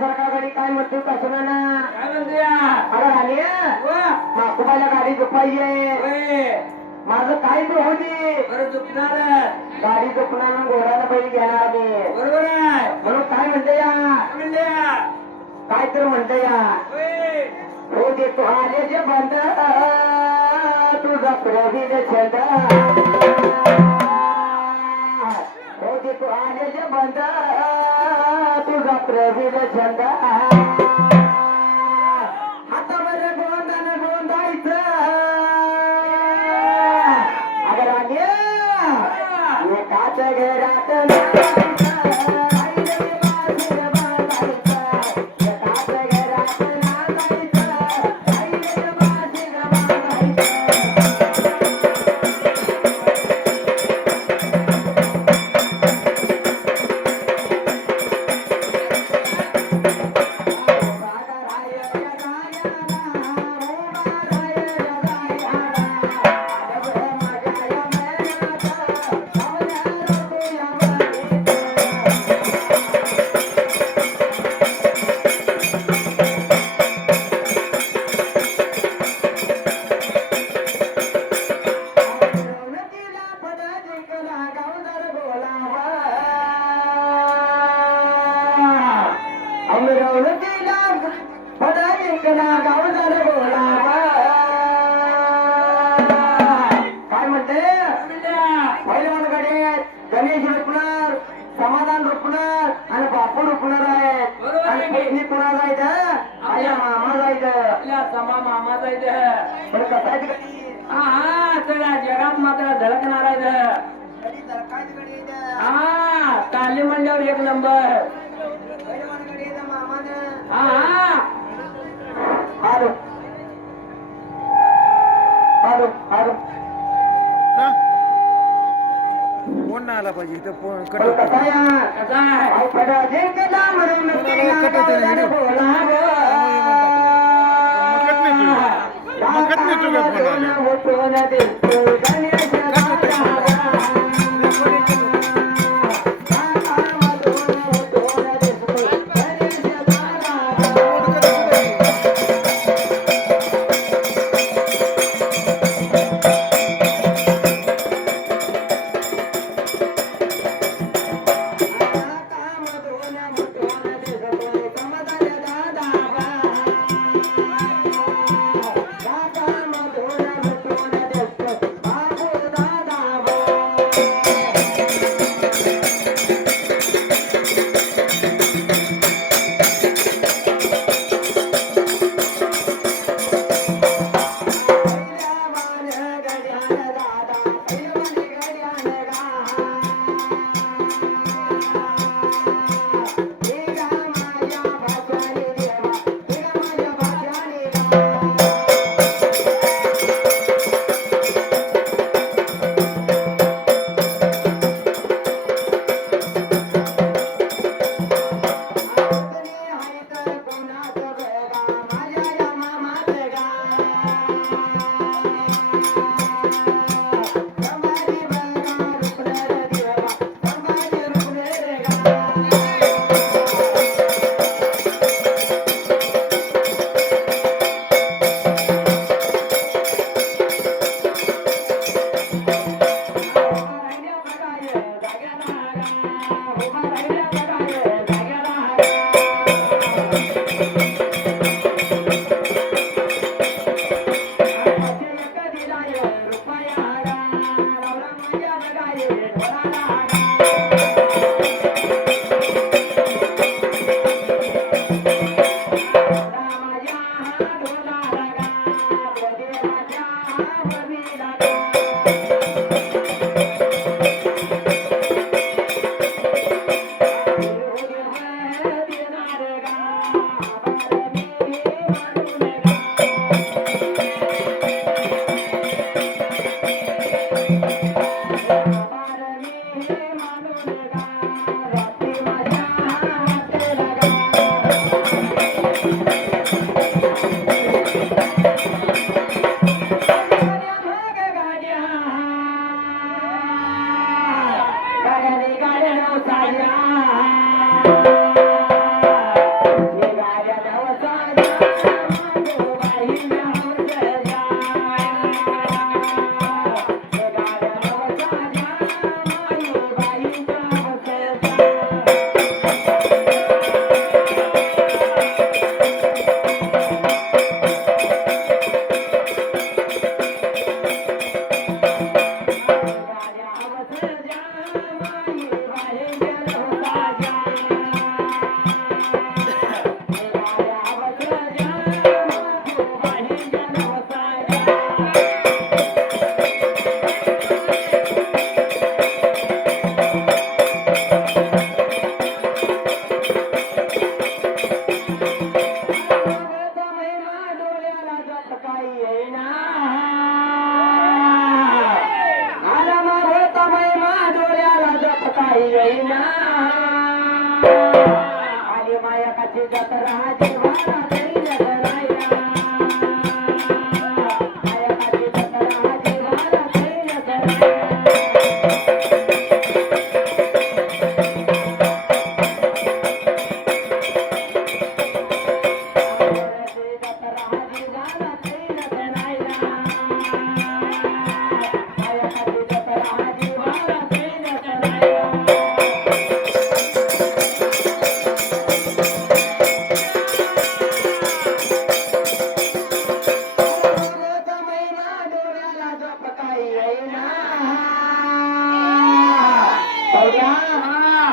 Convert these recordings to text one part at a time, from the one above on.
सरकारकडे काय म्हणतो कसं माकुबाला गाडी झोपायची माझं काय तो होती गाडी झोपणार घोड्याला बैल घेणार मी बरोबर आहे म्हणून काय म्हणते या काय तर म्हणते या हो दे तू आले जे बंद तुझा प्रवीण छंद हो दे तू आले जे बंद तुझा प्रवीण छंद हातावर गोंधन गोंधायचं अगर आगे एकाच घरात गणेश रुपणार समाधान रुपणार आणि बापू रुपणार आहे आणि पत्नी कुणा जायचं आया मामा जायचं मामा जायचं पण कसा चला जगात मात्र झळकणार आहे ताली मंडळावर एक नंबर हॅलो हॅलो हॅलो कोण ना आला पाहिजे इथं फोन कट बाबू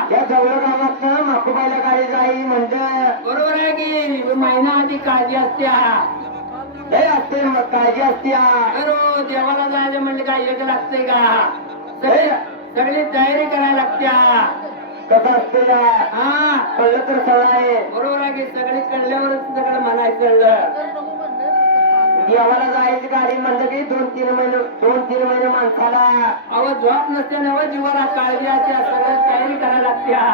त्या जवळ गावात माकोबाईला गाडी जाई म्हणत बरोबर आहे की महिना आधी काळजी असत्या हे असते मग काळजी असत्या बरो देवाला जायचं म्हणजे काय एक लागतंय का सगळी तयारी करायला लागत्या कसं असते हा कळलं तर सगळं आहे बरोबर आहे की सगळी कळल्यावरच सगळं म्हणायचं कळलं देवाला जायची गाडी म्हणलं की 2-3 महिने माणसाला अहो झोप नसते नव जीवाला काळजी असते सगळं तयारी करायला लागत्या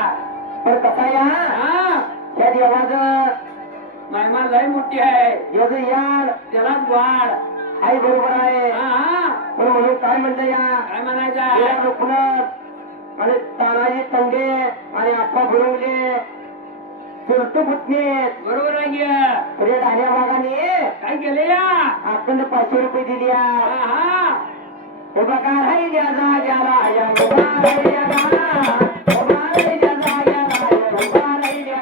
पण कसा या हा त्या देवाचं महिमा लय मोठी आहे याचं याड त्यालाच वाढ आई बरोबर आहे हा पण म्हणून काय म्हणतं या काय म्हणायचं आहे रुपनत आणि तानाजी तंडे आणि आप्पा बुरवले चुलतू पुतणे बरोबर आहे की तरी डाण्या भागाने काय केले या आपण 500 रुपये दिली हा उभा काय द्या जाग्याला या उभा राहिल्या गाला उभा राहिल्या जाग्याला या उभा राहिल्या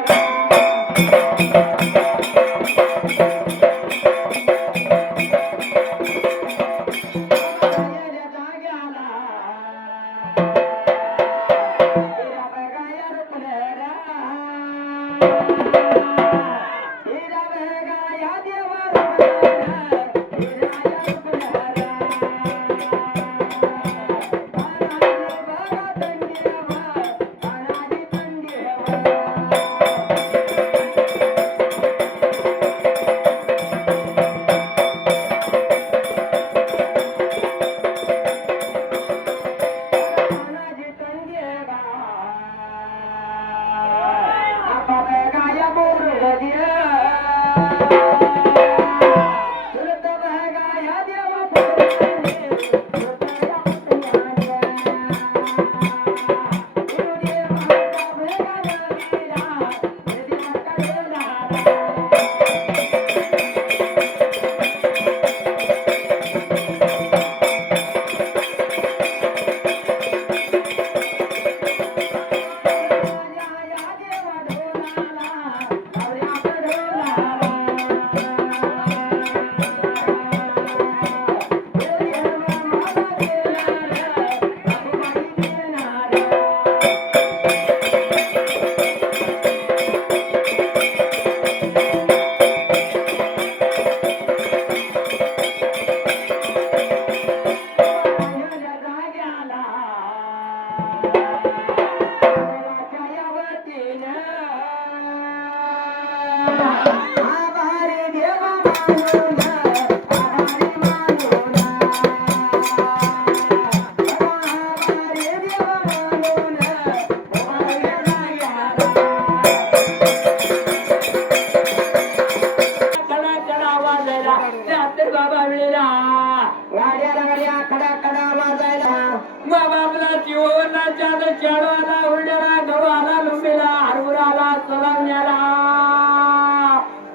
तर शाळू आला हुरड्याला गहू आला लुंबीला हरभरा आला सलामण्याला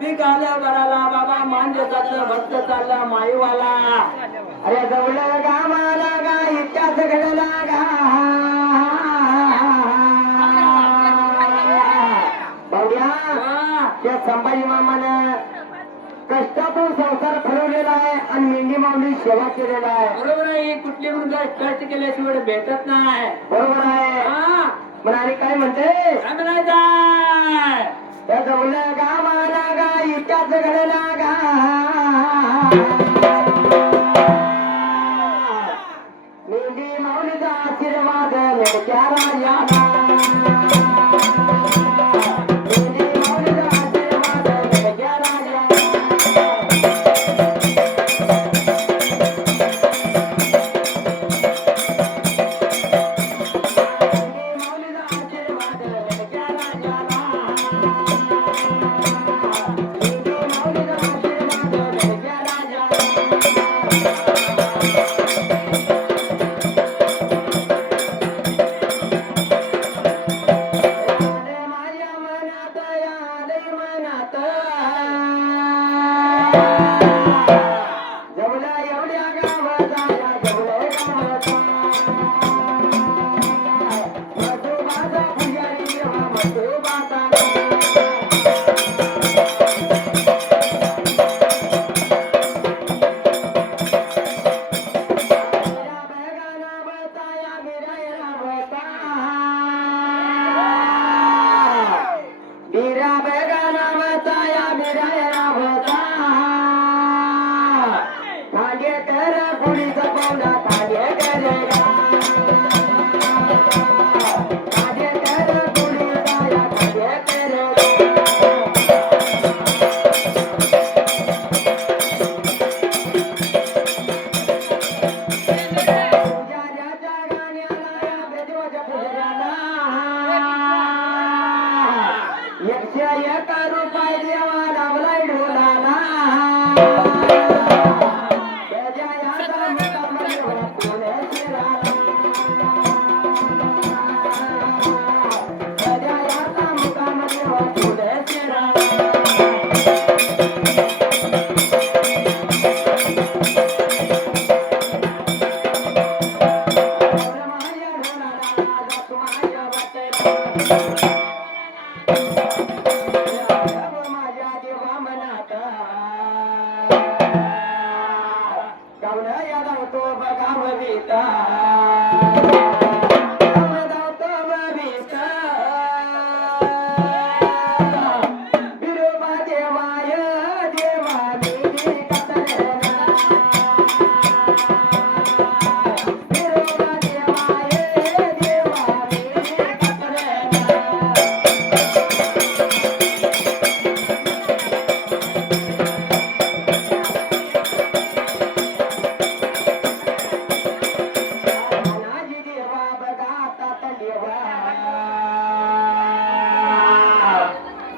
पीक आलं भराला बाबा मांजसाचं भक्त चालला माईवाला अरे जवळ गावाला गा इतक्याच घडला गा बघ्या त्या संभाजी मामानं कष्टातून संसार फळवलेला आहे आणि मेंढी माऊली सेवा केलेला आहे. बरोबर आहे कुठली मुलगा कष्ट केल्याशिवाय भेटत नाही. बरोबर आहे. पण आणि काय म्हणते काय म्हणायचं त्या जवळ गावाला गा इतक्याच घडला गा मेंढी माऊलीचा आशीर्वाद नेमक्या राजाला मेंढी माऊलीचा आशीर्वाद नेमक्या राजाला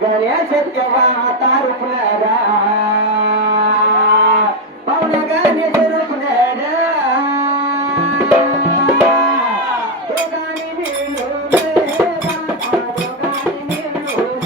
गणेश तेव्हा आता रुपणारा पाहुणा गणेश रुपणारा दोघांनी मिळून दोघांनी मिळून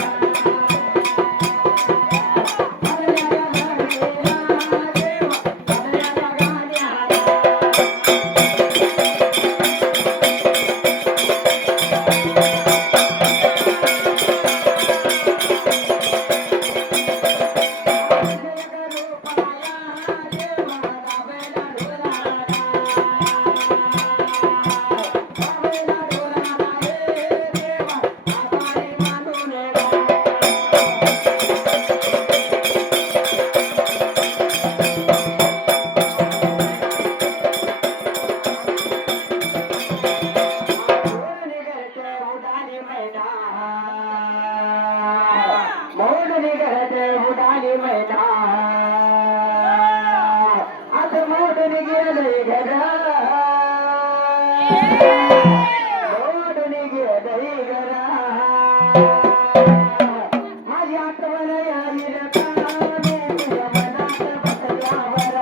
माझी आठवण यायला तुझ्या मनात बसल्यावर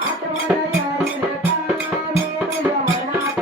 आठवण यायला तुझ्या मनात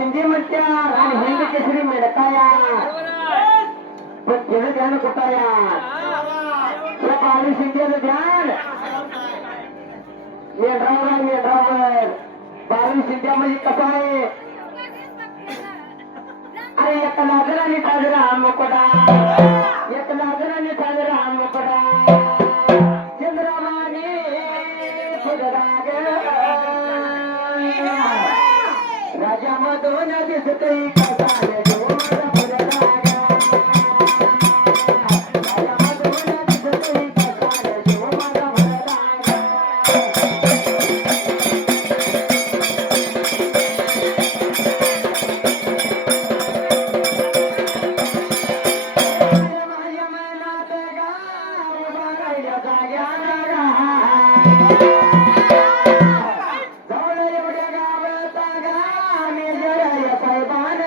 शिंदे म्हणत्या आणि हिंद केसरी मेडकाया पण त्याचं ध्यान कुठाया त्या बाळू शिंदेचं ध्यान मेंढरावर बाळू शिंदे म्हणजे कसं आहे अरे एक नागराने साजरा मुकडा एक नागराने साजरा मुकडा चंद्रमाने सुधराग राजा मधून दिसतही कसा जो माझा फुलराग राजा मधून दिसतही कसा जो माझा फुलराग माझ्या मनात गाव बघायला जाग्या जवळ एवढ्या गावाचा गा मी जरा साहेबान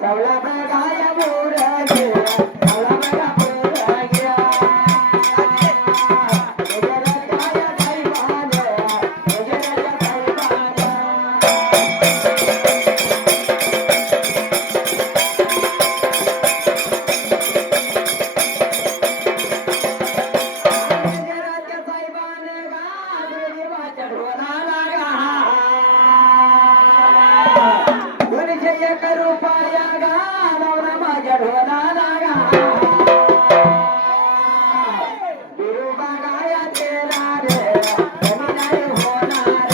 सवला बघाया बोर सवला बघा बोर गया जरा काय साहेबान जरा साहेबान जराच्या साहेबाने देवाच्या ढोलाला दोनशे एक रुपया गावला माझ्या ढोलाला बिरुबा गाया देणार होणार होणार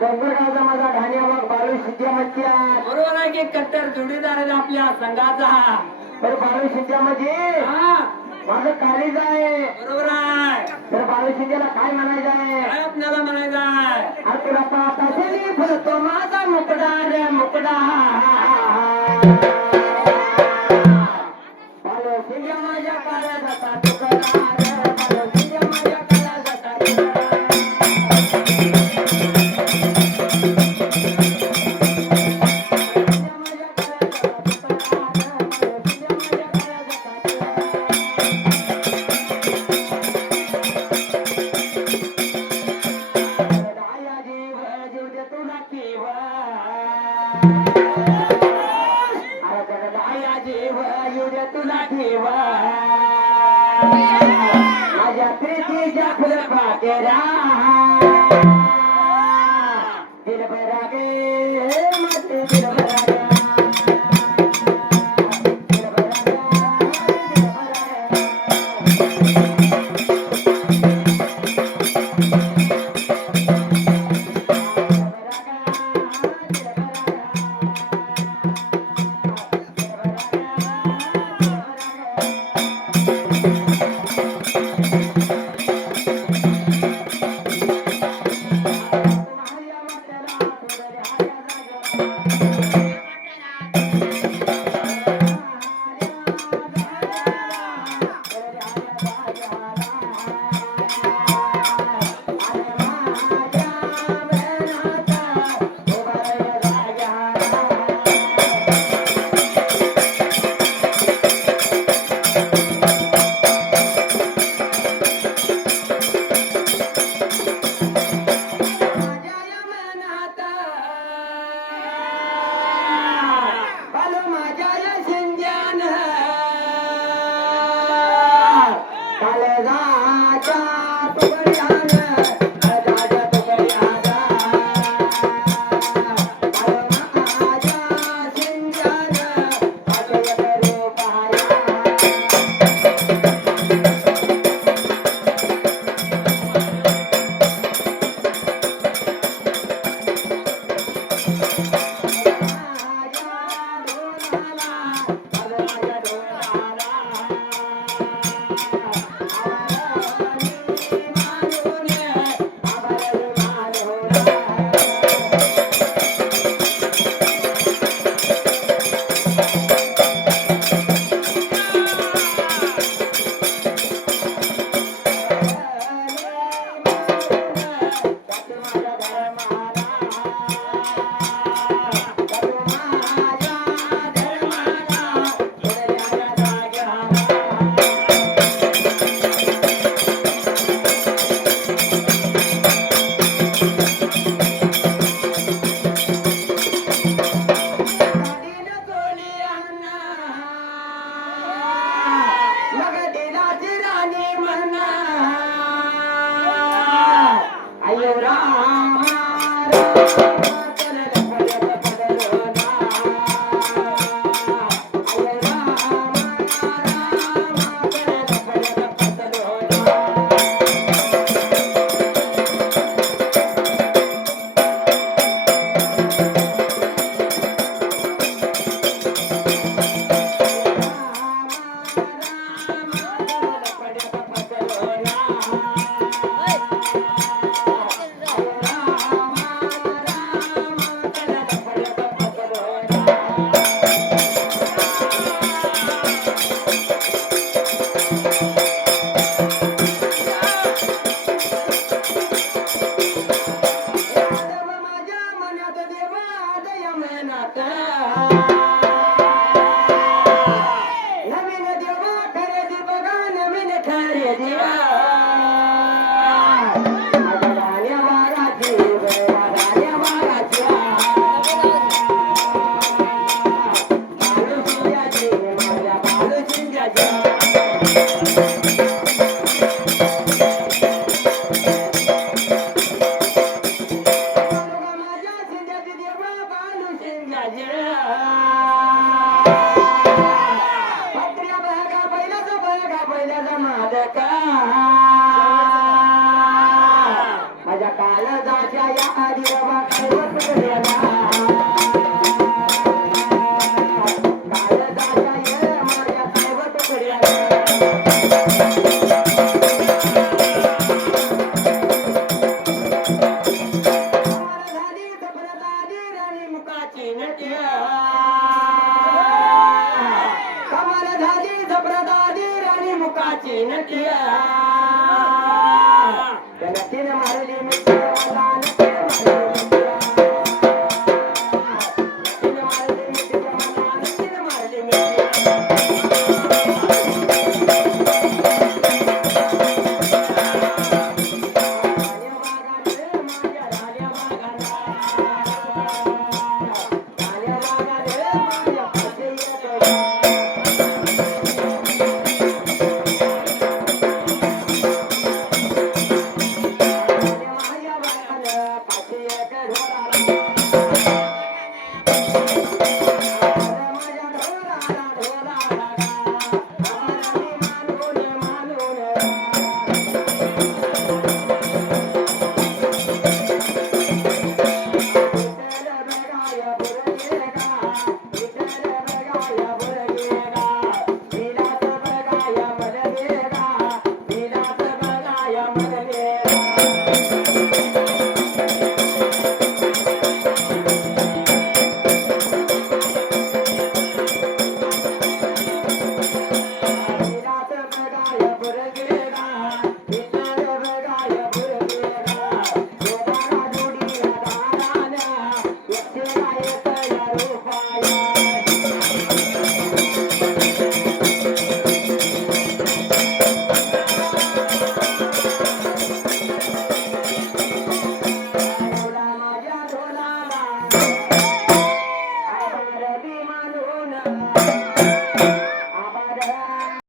डोंगरगावचा माझा ढाण्यावर बाळू शिंदे म्हणतात बरोबर आहे की कट्टर जोडीदार आहे आपल्या संघाचा तर बाळू शिंदे म्हणजे हा माझं काळीज आहे बरोबर आहे तर बाळू शिंदेला काय म्हणायचं आहे काय आपल्याला म्हणायचं आहे अरे तुला पाहता शेली फुलतो माझा मुकडा रे मुकडा बाळू शिंदे माझ्या काळजाचा तुकडा रे बाळू शिंदे माझ्या काळजाचा तुकडा माझ्या प्रीतीच्या फुलपातेरा दिलभरा गे माझे दिलभरा गे माझ यमनात नवीन देवा खरेदी बघा नवीन खरेदी राण्या बागाची राण्या बागाची बालू शिंद्याची माझ्या बालू शिंद्याची माझ्या काळजाच्या या आदिरवा काळजाच्या ये माझ्या झाली सफरदादी राणी मुखाची नट्या कमल झाली सफरदादी राणी मुखाची नट्या त्या नटीनं मारली मिठी मला नटीनं मारली मिठी मला नटीनं मारली मिठी राण्या बागाने माझ्या राण्या बागाने